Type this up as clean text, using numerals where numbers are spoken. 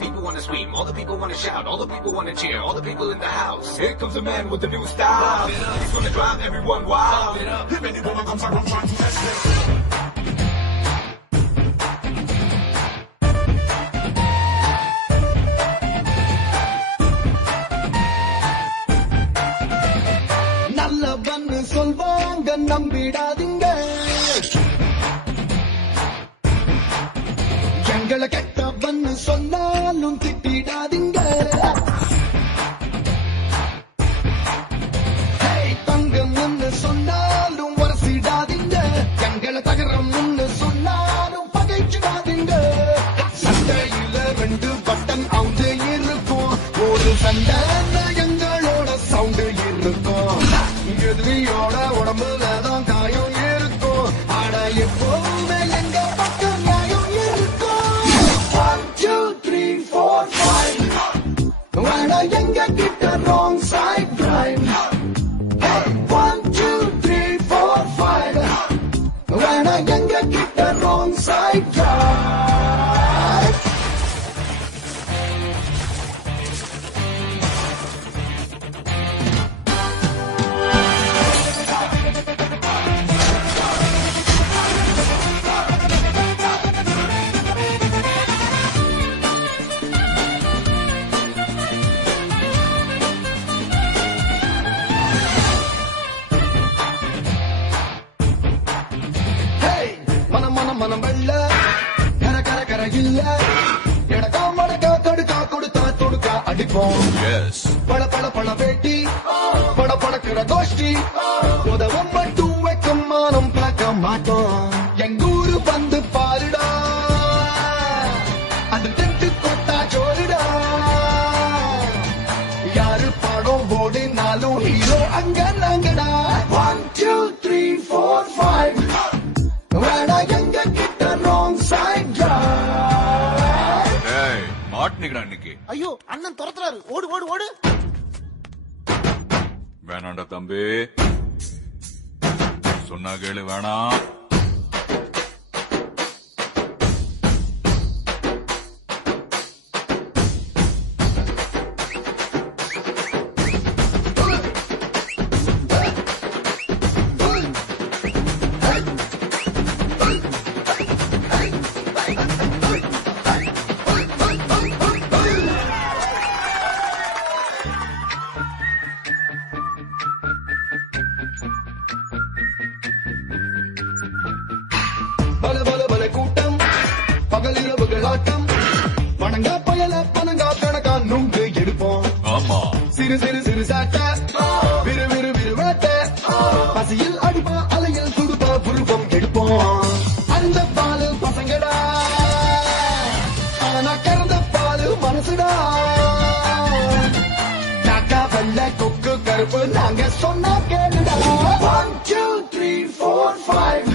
People wanna scream, all the people wanna shout, all the people wanna cheer, all the people in the house. Here comes a man with a new style. He's gonna drive everyone wild. If anyone comes around trying to test it. நல்லவன்னு சொல்வாங்க நம்பிடாதீங்க, எங்களை கெட்டவன்னு சொன்னாலும் திட்டிடாதீங்க. தங்கம்னு சொன்னாலும் வரசிடாதீங்க, எங்களை தகரம்னு சொன்னாலும் பகைச்சிடாதீங்க. சண்டையில 2 button அவுந்து இருக்கும், ஒரு சண்டை எங்களோட சவுண்டு இருக்கும். எதிரியோட உடம்புல தான் காயம் இருக்கும், ஆனா எப்போவுமே எங்க பக்கம் நியாயம் இருக்கும். 1 2 3 4 5 வேணா எங்க கிட்ட wrong side drive. 1 2 3 4 5 வேணா எங்க கிட்ட wrong side drive. மனம் வெள்ள கர கர கர இல்ல, எடக்கா மடக்கா தடுக்கா கொடுத்தா தொடுக்கா அடிப்போம். பழ பழ பழ வேட்டி பட படக்கிற கோஷ்டி, உதவும் மட்டும் வைக்கும் மானம் பார்க்க மாட்டோம். எங்கூரு வந்து பாருடா, அது திட்டு கொட்டா சோறுடா. யாரு படம் ஓடினாலும் ஹீரோ அங்க நாங்கடா. 1 2 3 4 5 வேணா எங்க கிட்ட wrong side drive. மாட்டினிக்கடா இன்னைக்கு. ஐயோ அண்ணன் துரத்துறாரு, ஓடு ஓடு ஓடு. வேணாண்டா தம்பி, சொன்னா கேளு. வேணாம். பல பல பல கூட்டம், பகலிரவுகள் ஆட்டம், பணங்கா பயல பணங்கா கணக்கா நுங்கு எடுப்போம். ஆமா, சிறு சிறு சிறு சாட்ட விறு விறு விறு வேட்ட, பசியில் அடிப்பா அலையில் துடுப்பா புருவம் எடுப்போம். அந்த பாலு பசங்கடா, ஆனா கறந்த பாலு மனசுடா. காக்கா வெள்ள கொக்கு கருப்பு நாங்க சொன்னா கேளுடா. 1 2 3 4 5